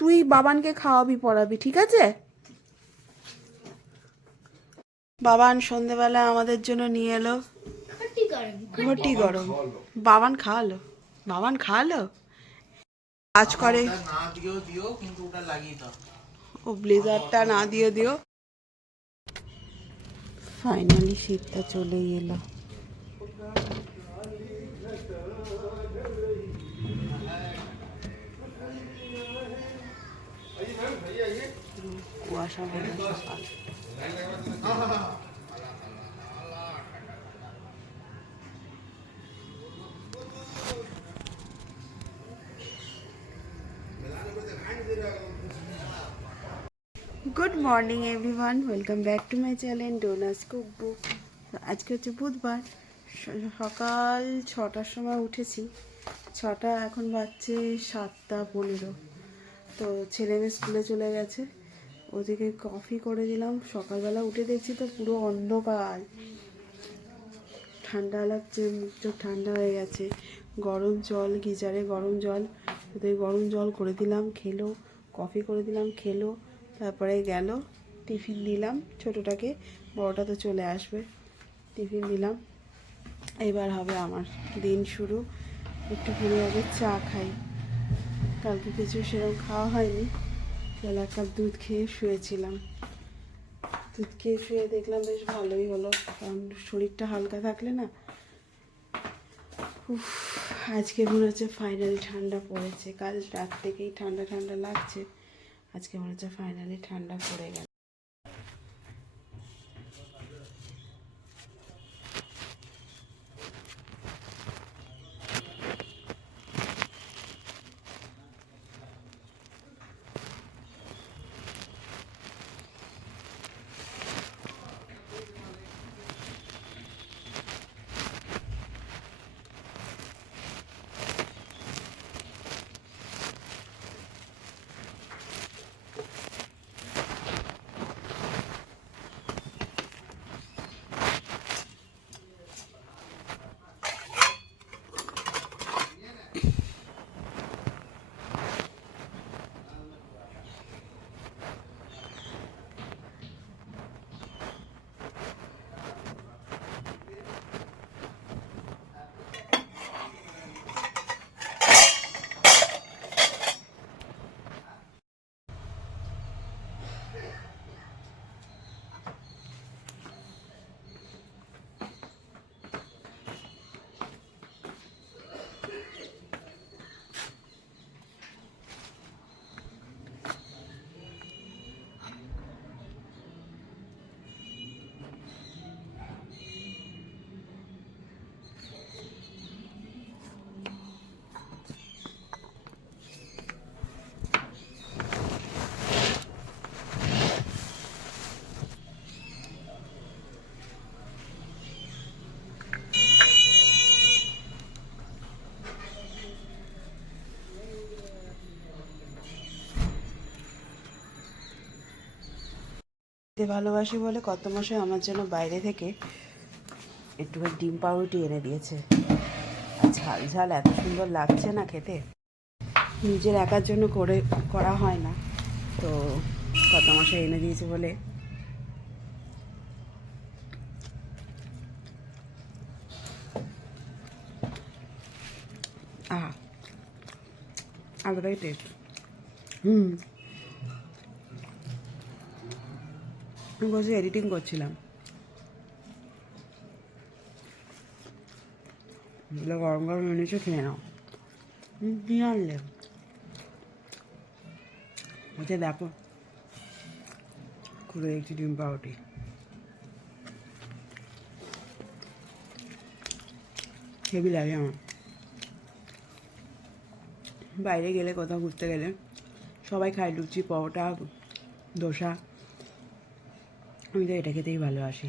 তুই বাবানকে খাওয়াবি পড়াবি, ঠিক আছে? বাবান সন্ধেবেলা আমাদের জন্য নিয়ে এলো ঘটি গরম। বাবান খাওয়ালো, বাবান খাওয়ালো। কাজ করে ও, ব্লেজারটা না দিয়ে দিও। ফাইনালি শীতটা চলেই এলো। কুয়াশা ভরা সকাল। Good morning everyone, welcome back to my channel ডোনাস cook book. আজকে হচ্ছে বুধবার, সকাল 6টার সময় উঠেছি। 6টা, এখন বাজছে 7:15। তো ছেলে মেয়ে স্কুলে চলে গেছে, ওদিকে কফি করে দিলাম। সকালবেলা উঠে দেখছি তো পুরো অন্ধকার, ঠান্ডা লাগছে, মুখ চোখ ঠান্ডা হয়ে গেছে। গরম জল, গিজারে গরম জল, ওদের গরম জল করে দিলাম, খেলো। কফি করে দিলাম, খেলো। তারপরে গেল, টিফিন দিলাম ছোটোটাকে, বড়টা তো চলে আসবে। টিফিন দিলাম, এবার হবে আমার দিন শুরু। একটুখানি আগে চা খাই, কালকে কিছু সেরকম খাওয়া হয়নি। তাহলে 1 কাপ দুধ খেয়ে শুয়েছিলাম। দুধ খেয়ে শুয়ে দেখলাম বেশ ভালোই হলো, কারণ শরীরটা হালকা থাকলে না। উফ, আজকে মনে হচ্ছে ফাইনালি ঠান্ডা পড়েছে। কাল রাত থেকেই ঠান্ডা ঠান্ডা লাগছে, আজকে মনে হচ্ছে ফাইনালি ঠান্ডা পড়ে গেল। ভালোবাসি বলে কত মশাই আমার জন্য বাইরে থেকে একটু ডিম পাউরুটি এনে দিয়েছে। আর ঝাল ঝাল এত সুন্দর লাগছে না খেতে, নিজের একার জন্য করা হয় না, তো কত মশাই এনে দিয়েছে বলে। আলাদাই টেস্ট। আমি বসে এডিটিং করছিলাম, গরম গরম এনেছে, খেয়ে নাও। কি আনলে? আচ্ছা দেখো, খুলে দেখছি ডিম পাউরুটি। হেভি লাগে আমার। বাইরে গেলে, কোথাও ঘুরতে গেলে সবাই খায় লুচি, পরোটা, ধোসা, আমি তো এটা খেতেই ভালোবাসি।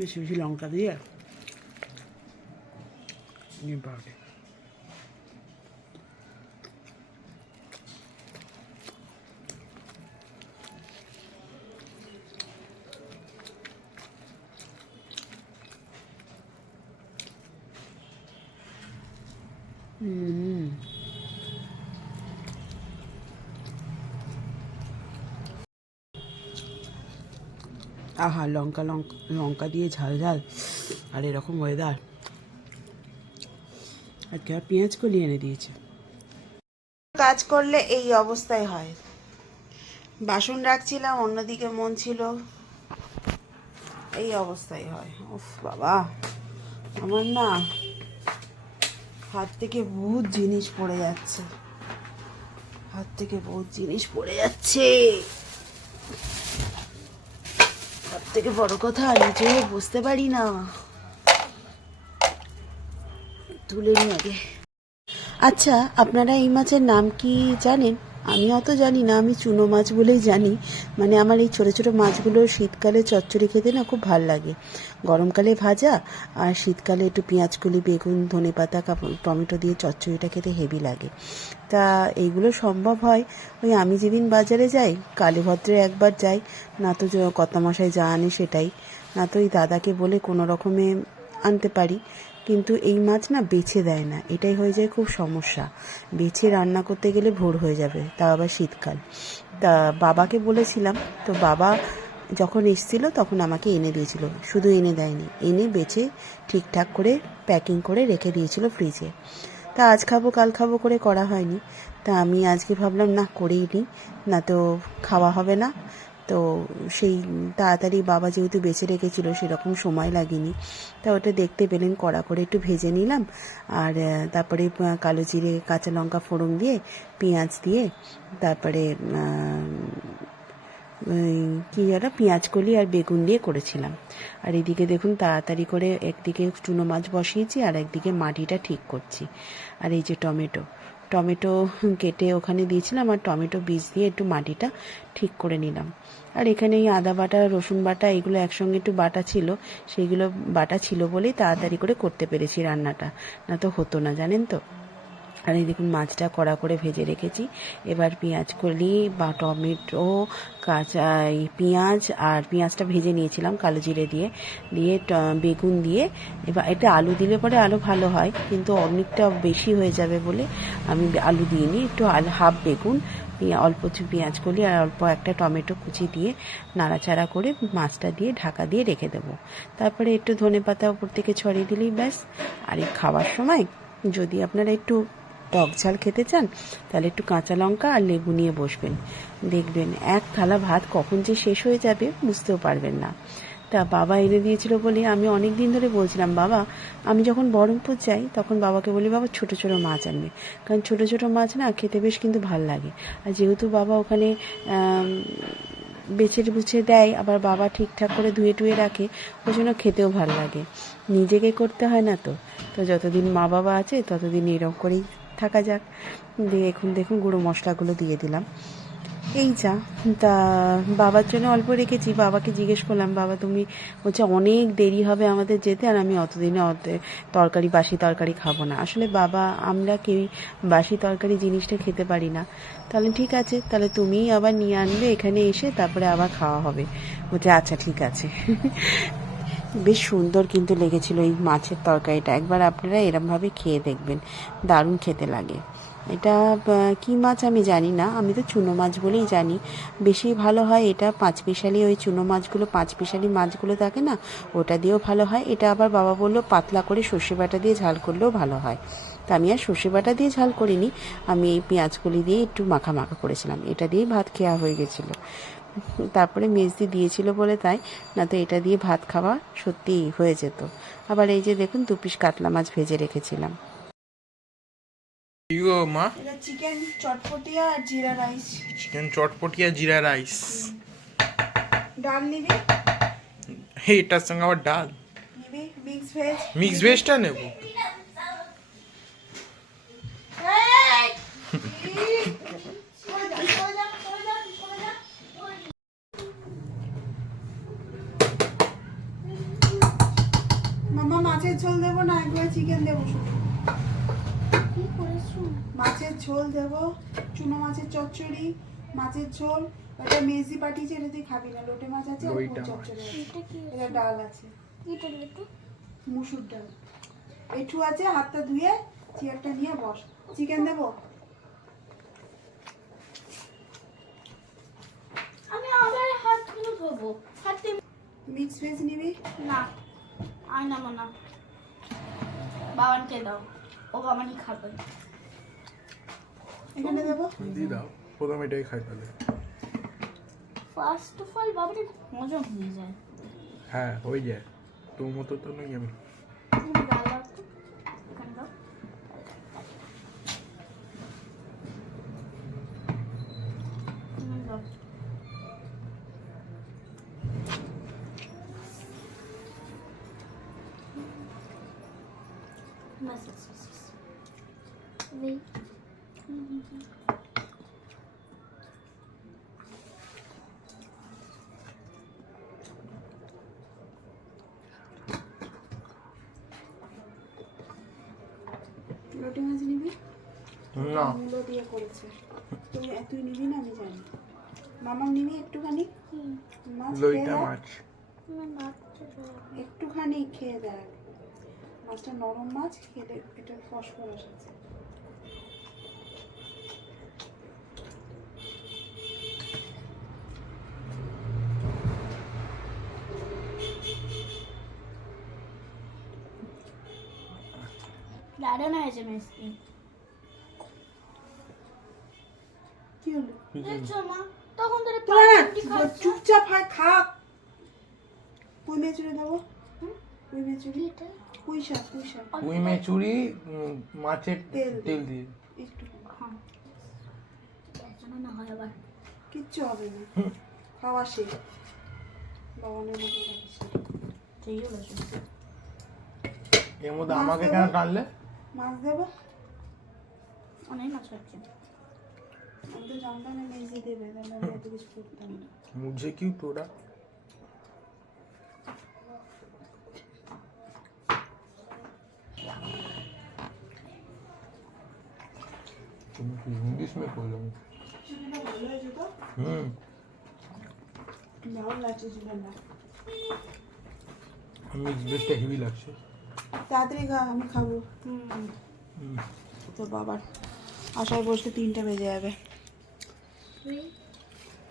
বেশি বেশি লঙ্কা দিয়ে ডিম পাউরুটি। হুম, আহা লঙ্কা লঙ্কা লঙ্কা দিয়ে ঝাল ঝাল আর এরকম ওয়েদার, আজকে আর পেঁয়াজ কলি এনে দিয়েছে। কাজ করলে এই অবস্থায় হয়। বাসন রাখছিলাম, অন্যদিকে মন ছিল, এই অবস্থায় হয়। উফ বাবা, আমার না হাত থেকে বহুত জিনিস পড়ে যাচ্ছে, হাত থেকে বহুত জিনিস পড়ে যাচ্ছে। সব থেকে বড় কথা, নিজেও বুঝতে পারি না। তুলে নি আগে। আচ্ছা, আপনারা এই মাছের নাম কি জানেন? আমি অত জানি না, আমি চুনো মাছ বলেই জানি। মানে আমার এই ছোটো ছোটো মাছগুলো শীতকালে চচ্চড়ি খেতে না খুব ভাল লাগে। গরমকালে ভাজা, আর শীতকালে একটু পেঁয়াজকলি, বেগুন, ধনেপাতা, টমেটো দিয়ে চচ্চড়িটা খেতে হেভি লাগে। তা এইগুলো সম্ভব হয় ওই আমি যেদিন বাজারে যাই, কালীভদ্রে একবার যাই, না তো কর্তামশাই যা আনে সেটাই, না তো ওই দাদাকে বলে কোনো রকমে আনতে পারি। কিন্তু এই মাছ না বেছে দেয় না, এটাই হয়ে যায় খুব সমস্যা। বেছে রান্না করতে গেলে ভোর হয়ে যাবে, তা আবার শীতকাল। তা বাবাকে বলেছিলাম, তো বাবা যখন এসেছিলো তখন আমাকে এনে দিয়েছিল। শুধু এনে দেয়নি, এনে বেছে ঠিকঠাক করে প্যাকিং করে রেখে দিয়েছিল ফ্রিজে। তা আজ খাবো কাল খাবো করে করা হয়নি। তা আমি আজকে ভাবলাম না করেই নিই, না তো খাওয়া হবে না। তো সেই তাড়াতাড়ি বাবা যেহেতু বেছে রেখেছিল, সেরকম সময় লাগেনি। তা ওটা দেখতে পেলেন, কড়া করে একটু ভেজে নিলাম। আর তারপরে কালো জিরে, কাঁচা লঙ্কা ফোড়ন দিয়ে, পেঁয়াজ দিয়ে, তারপরে কী যেন পেঁয়াজ কলি আর বেগুন দিয়ে করেছিলাম। আর এদিকে দেখুন তাড়াতাড়ি করে একদিকে চুনো মাছ বসিয়েছি, আর একদিকে মাটিটা ঠিক করছি। আর এই যে টমেটো টমেটো কেটে ওখানে দিয়েছিলাম, আর টমেটো বীজ দিয়ে একটু মাটিটা ঠিক করে নিলাম। আর এখানে এই আদা বাটা, রসুন বাটা, এগুলো একসঙ্গে একটু বাটা ছিল, সেইগুলো বাটা ছিল বলেই তাড়াতাড়ি করে করতে পেরেছি রান্নাটা, না তো হতো না, জানেন তো। আর এই দেখুন মাছটা কড়া করে ভেজে রেখেছি। এবার পেঁয়াজ কলি বা টমেটো, কাঁচা এই পেঁয়াজ, আর পেঁয়াজটা ভেজে নিয়েছিলাম কালো জিরে দিয়ে, দিয়ে বেগুন দিয়ে, এবার এটা আলু দিলে পরে আলু ভালো হয়, কিন্তু অনেকটা বেশি হয়ে যাবে বলে আমি আলু দিইনি। একটু হাফ বেগুন, অল্প পেঁয়াজ কলি আর অল্প একটা টমেটো কুচি দিয়ে নাড়াচাড়া করে মাছটা দিয়ে ঢাকা দিয়ে রেখে দেবো। তারপরে একটু ধনেপাতা উপর থেকে ছড়িয়ে দিলেই ব্যাস। আর এই খাওয়ার সময় যদি আপনারা একটু টক ঝাল খেতে চান, তাহলে একটু কাঁচা লঙ্কা আর লেবু নিয়ে বসবেন, দেখবেন এক থালা ভাত কখন যে শেষ হয়ে যাবে বুঝতেও পারবেন না। তা বাবা এনে দিয়েছিল বলে আমি অনেক দিন ধরে বলছিলাম, বাবা আমি যখন বহরমপুর যাই তখন বাবাকে বলি বাবা ছোটো ছোটো মাছ আনবে, কারণ ছোটো ছোটো মাছ না খেতে বেশ কিন্তু ভাল লাগে। আর যেহেতু বাবা ওখানে বেছে বুছে দেয়, আবার বাবা ঠিকঠাক করে ধুয়ে টুয়ে রাখে, ওই জন্য খেতেও ভাল লাগে। নিজেকে করতে হয় না তো, তো যতদিন মা বাবা আছে ততদিন এরকম করেই থাকা যাক। দিয়ে এখন দেখুন গুঁড়ো মশলাগুলো দিয়ে দিলাম, এই যা। তা বাবার জন্য অল্প রেখেছি। বাবাকে জিজ্ঞেস করলাম, বাবা তুমি, বলছে অনেক দেরি হবে আমাদের যেতে, আর আমি অতদিনে তরকারি, বাসি তরকারি খাবো না। আসলে বাবা আমরা কেউই বাসি তরকারি জিনিসটা খেতে পারি না। তাহলে ঠিক আছে, তাহলে তুমিই আবার নিয়ে আনবে এখানে এসে, তারপরে আবার খাওয়া হবে। বলছে আচ্ছা ঠিক আছে। বেশ সুন্দর কিন্তু লেগেছিল এই মাছের তরকারিটা, একবার আপনারা এরমভাবে খেয়ে দেখবেন, দারুণ খেতে লাগে। এটা কী মাছ আমি জানি না, আমি তো চুনো মাছ বলেই জানি। বেশি ভালো হয় এটা পাঁচমিশালি, ওই চুনো মাছগুলো পাঁচমিশালি মাছগুলো থাকে না, ওটা দিয়েও ভালো হয়। এটা আবার বাবা বললো পাতলা করে সর্ষে বাটা দিয়ে ঝাল করলেও ভালো হয়। তা আমি আর সর্ষে বাটা দিয়ে ঝাল করিনি, আমি এই পেঁয়াজকলি দিয়ে একটু মাখা মাখা করেছিলাম, এটা দিয়েই ভাত খাওয়া হয়ে গেছিলো। তারপরে মেজদি দিয়েছিল বলে তাই, না তো এটা দিয়ে ভাত খাওয়া সত্যিই হয়ে যেত। আবার এই যে দেখুন 2 পিস কাতলা মাছ ভেজে রেখেছিলাম। কি গো মা? এটা চিকেন চটপটিয়া আর জিরা রাইস। চিকেন চটপটিয়া জিরা রাইস। ডাল নিবি? এটার সঙ্গে আবার ডাল? নিবি মিক্স ভেজ? মিক্স ভেজটা নেব। মামা মাছের ঝোল দেবো না একবার চিকেন দেবো? মাছের ঝোল দেবো, চুনো মাছের চচ্চড়ি, মাছের ঝোল। এটা মেজি পাঠিয়েছে, এটা তুই খাবি না, লোটে মাছ আছে, চচ্চড়ি আছে, এটা ডাল আছে, মুসুর ডাল, এঁঠু আছে, হাতটা ধুয়ে চেয়ারটা নিয়ে বস। চিকেন দেবো? আমি আবার হাতগুলো ধোবো। হাতে মিক্স ভেজ নিবি? না, আর নামো না। বাবানকে দাও, ও বাবানই খাবে। এখানে দেবো? দিয়ে দাও, প্রথম এটাই খাই তাহলে। ফার্স্ট অফ অল বাবানের হজম হয়ে যায়। হ্যাঁ হয়ে যায়, তোর মতো তো নই আমি। তুমি ডাল দাও তো, এখানে দাও। দাও। বাস বাস বাস বাস। এই লোটে মাছ নিবি? না, মূলো দিয়ে করেছে। তুই নিবি না আমি জানি। মামার নিবি একটুখানি? মাছ খেয়ে লইটা দেখ। মাছ। আমার বাচ্চা দাও। একটুখানি খেয়ে দেখ। মাছটা নরম মাছ, খেলে এটা ফসফরাস আছে। দারুণ হয়েছে মিষ্টি। কি হলো? দেখছো মা, তখন ধরে তোরা না পাউরুটি খাচ্ছ। চুপচাপ হয় থাক। পুঁই মেচুরি দেবো? পুঁই মেচুরি? এটা পুঁই শাক, পুঁই শাক। পুঁই মেচুরি মাছের তেল তেল দিয়ে। একটু হ্যাঁ, এর জন্য না হয় আবার। কিচ্ছু হবে না, খাওয়া শেষ। বাবানের মতো থাকিস না। ঠিকই বলেছো। এর মধ্যে মাছ আমাকে দেবো? কেন টানলে? মাছ দেবো? অনেক মাছ খাচ্ছে। আমি তো জানতাম না মেজি দেবে, তাহলে আমি এত কিছু করতাম না। মুঝে কিউ তোরা? तुम इंग्लिश में बोलो। চিকেনটা ভালো হয়েছে তো? ভালো লাগছে চিকেনটা। মিক্স ভেজটা হেভি লাগছে। তাড়াতাড়ি খা, আমি খাবো। তো বাবার আশায় বসতে 3টা বেজে যাবে।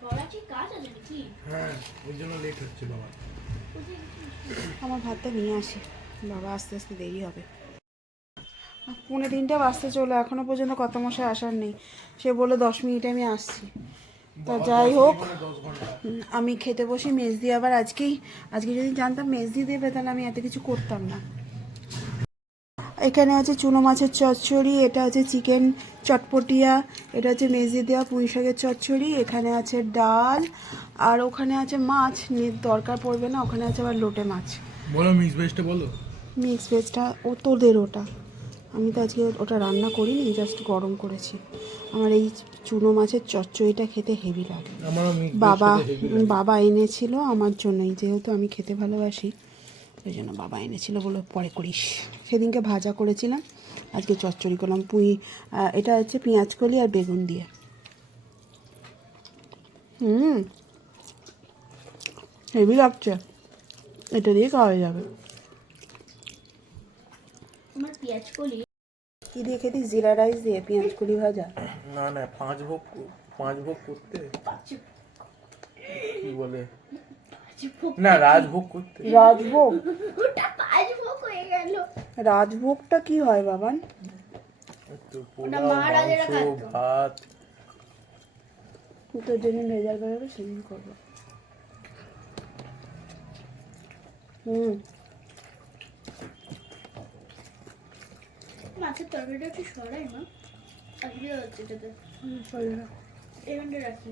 করাচি কাজ আছে নাকি? হ্যাঁ, ওই জন্য লেট হচ্ছে বাবা। আমার ভাতটা নিয়ে আসি, বাবা আস্তে আস্তে দেরি হবে। 2:45 বাজতে চলো, এখনো পর্যন্ত কত মশাই আসার নেই। সে বললো 10 মিনিটে আমি আসছি। তা যাই হোক, 10 ঘন্টা। আমি খেতে বসি। মেজদি আবার আজকে যদি জানতাম মেজদি দেবে তাহলে আমি এত কিছু করতাম না। এখানে আছে চুনো মাছের চচ্চড়ি, এটা আছে চিকেন চটপটিয়া, এটা হচ্ছে মেজদি দেওয়া পুঁই শাকের চচ্চড়ি, এখানে আছে ডাল, আর ওখানে আছে মাছ, দরকার পড়বে না, ওখানে আছে আবার লোটে মাছ। বলো মিক্স ভেজটা বলো। মিক্স ভেজটা ও তোদের ওটা, আমি তো আজকে ওটা রান্না করিনি, জাস্ট গরম করেছি। আমার এই চুনো মাছের চচ্চড়িটা খেতে হেভি লাগে। আমারও মিক্স বাবা এনেছিল আমার জন্যই, যেহেতু আমি খেতে ভালোবাসি ওই জন্য বাবা এনেছিল, বলে পরে করিস। সেদিনকে ভাজা করেছিলাম, আজকে চচ্চড়ি করলাম। এটা হচ্ছে পেঁয়াজ কলি আর বেগুন দিয়ে। হেভি লাগছে, এটা দিয়ে খাওয়া যাবে। আমার পেঁয়াজ কলি কি দিয়ে খেতি? জিরা রাইস দিয়ে পেঁয়াজ কলি ভাজা? না না, 5 ভোগ করতে কি বলে না, রাজভোগ করতে। রাজভোগ? ওটা 5 ভোগ হয়ে গেল। রাজভোগটা কি হয় বাবান? একটু ওটা পোলাও, মহারাজেরা মাংস, খাতো। ভাত। তোর যেদিন রেজাল্ট বেরোবে সেদিন করবো। মাছের তরকারিটা একটু সরাই না, আসলে হচ্ছে এটাতে। এখানটা রাখি।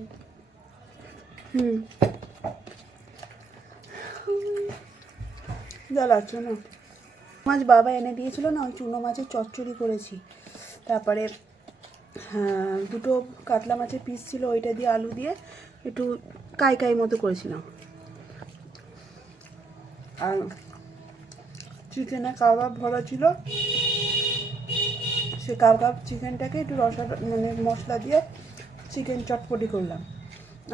যা লাগছে না। মাছ বাবা এনে দিয়েছিল না, ওই চুনো মাছের চচ্চড়ি করেছি। তারপরে দুটো কাতলা মাছের পিস ছিল, ওইটা দিয়ে আলু দিয়ে একটু কাই মতো করেছিলাম। আর চিকেনে কাবাব ভরা ছিল, সে কাবাব চিকেনটাকে একটু মশলা দিয়ে চিকেন চটপটি করলাম।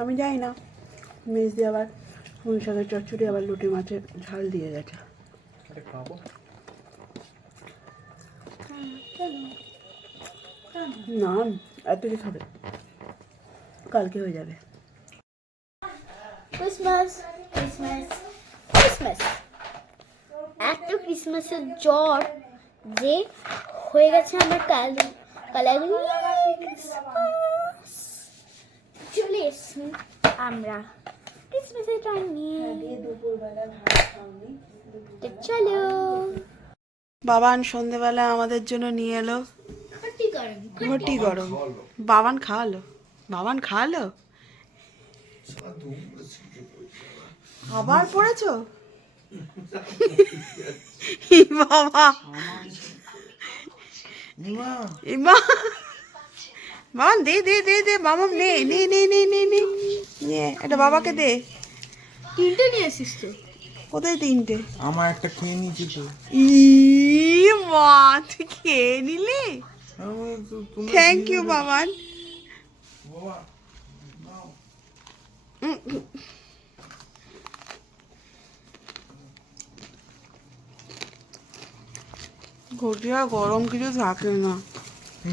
আমি জানি না মেজ দিয়ে আবার পুঁই শাকের চচ্চড়ি আবার লুটি মাছের ঝাল দিয়ে গেছে। না এত কিছু খাবে, কালকে হয়ে যাবে। ক্রিসমাস ক্রিসমাস ক্রিসমাস, এত ক্রিসমাসের জ্বর যে হয়ে গেছে আমার কালারিং। চলে এসছি আমরা ক্রিসমাসের টাইম নিয়ে, তো চলো। বাবান সন্ধেবেলা আমাদের জন্য নিয়ে এলো ঘটি গরম। বাবান খাওয়ালো, বাবান খাওয়ালো। আবার পড়েছো বাবা? ইমা বাবান দে দে দে দে, বাবা নে নে নে নে নে নে নে, এটা বাবাকে দে। তিনটে নিয়ে এসিস তো? কোথায় তিনটে? আমার একটা খেয়ে নিয়েছি তো। ই মা, তুই খেয়ে নিলি? Thank you Baban. ঘটি আর গরম কিছু থাকে না।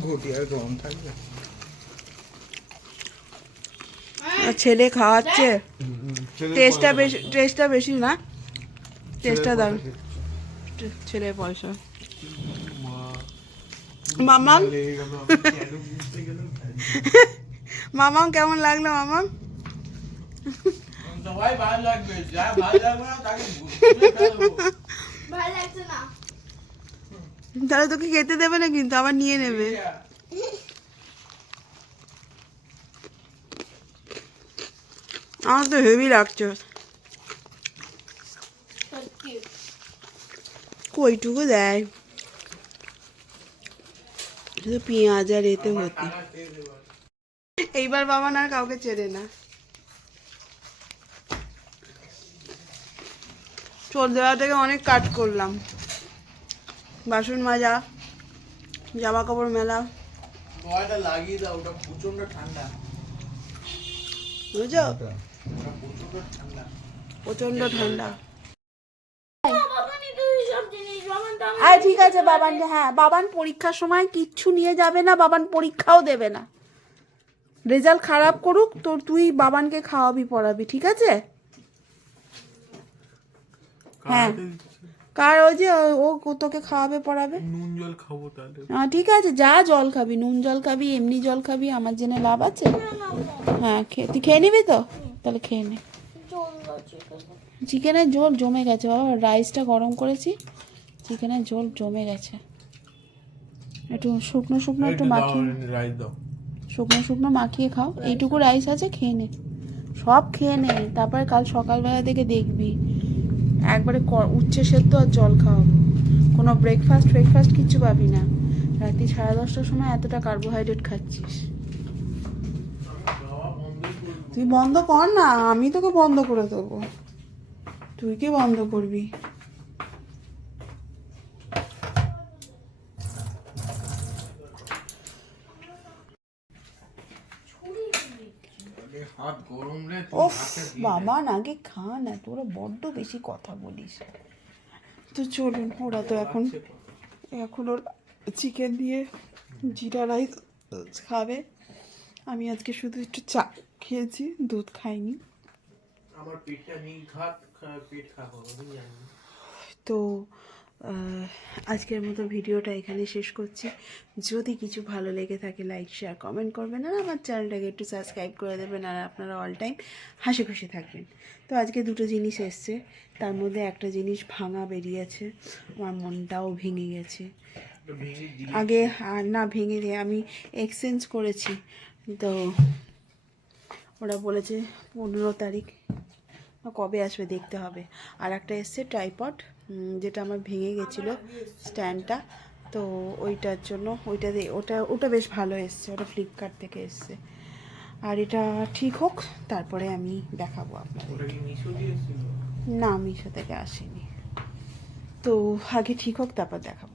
ঘটি আর গরম থাকবে। আর ছেলে খাওয়াচ্ছে, টেস্টটা বেশি না, টেস্টটা দাও। ছেলের পয়সা। মামাম মামাম কেমন লাগলো মামাম? সবাই ভালো লাগবে, যা ভালো লাগবে না তাকে ভালো লাগছে না। তাহলে তোকে খেতে দেবে না কিন্তু, আবার নিয়ে নেবে। আমার তো হেভি লাগছে। কইটুকু দেয় শুধু পেঁয়াজ আর এতে ভর্তি। এইবার বাবা না কাউকে চেনে না। সন্ধ্যেবেলা থেকে অনেক কাজ করলাম, বাসন মাজা, জামা কাপড় মেলা। ওটা লাগিয়ে দাও, ওটা প্রচন্ড ঠান্ডা। বুঝছো, প্রচন্ড ঠান্ডা। প্রচন্ড ঠান্ডা। বাবানই তো সব জিনিস, বাবান তো আর ঠিক আছে বাবান, হ্যাঁ বাবান পরীক্ষার সময় কিচ্ছু নিয়ে যাবে না, বাবান পরীক্ষাও দেবে না। রেজাল্ট খারাপ করুক তোর, তুই বাবানকে খাওয়াবি পড়াবি, ঠিক আছে? হ্যাঁ, কার ওই যে ও তোকে খাওয়াবে পড়াবে। নুন জল খাবো তাহলে। ঠিক আছে, যা জল খাবি, নুন জল খাবি, এমনি জল খাবি, আমার জেনে লাভ আছে? হ্যাঁ তুই খেয়ে নিবি তো? তাহলে খেয়ে নে। চিকেনের ঝোল জমে গেছে বাবা, রাইসটা গরম করেছি, চিকেনের ঝোল জমে গেছে। একটু শুকনো শুকনো একটু মাখিয়ে, রাইস দাও। শুকনো শুকনো মাখিয়ে খাও। এইটুকু রাইস আছে, খেয়ে নে, সব খেয়ে নে। তারপরে কাল সকালবেলা থেকে দেখবি একবারে উচ্ছে সেদ্ধ আর জল খাওয়াবো, কোনো ব্রেকফাস্ট কিচ্ছু পাবি না। রাত্রি 10:30টার সময় এতটা কার্বোহাইড্রেট খাচ্ছিস। তুই বন্ধ কর না, আমি তোকে বন্ধ করে দেবো, তুই কি বন্ধ করবি? হাত গরম রে। ওফ বাবা, আগে খা না, তোরা বড্ড বেশি কথা বলিস। তো চলুন, ওরা তো এখন ওর চিকেন দিয়ে জিরা রাইস খাবে। আমি আজকে শুধু একটু চা খেয়েছি, দুধ খাইনি। আমার পেটটা নিঘাত পেট খাবো আমি জানি। তো আজকের মতো ভিডিওটা এখানে শেষ করছি। যদি কিছু ভালো লেগে থাকে লাইক শেয়ার কমেন্ট করবেন, আর আমার চ্যানেলটাকে একটু সাবস্ক্রাইব করে দেবেন, আর আপনারা অল টাইম হাসি খুশি থাকবেন। তো আজকে দুটো জিনিস এসছে, তার মধ্যে একটা জিনিস ভাঙা বেরিয়েছে, আমার মনটাও ভেঙে গেছে। আগে আর না ভেঙে দিয়ে আমি এক্সচেঞ্জ করেছি, তো ওরা বলেছে 15 তারিখ কবে আসবে দেখতে হবে। আর একটা এসছে ট্রাইপড, যেটা আমার ভেঙে গেছিলো স্ট্যান্ডটা, তো ওইটার জন্য ওটা বেশ ভালো এসছে, ওটা ফ্লিপকার্ট থেকে এসছে। আর এটা ঠিক হোক তারপরে আমি দেখাবো আপনাদের। না, মিশো থেকে আসেনি, তো আগে ঠিক হোক তারপর দেখাবো।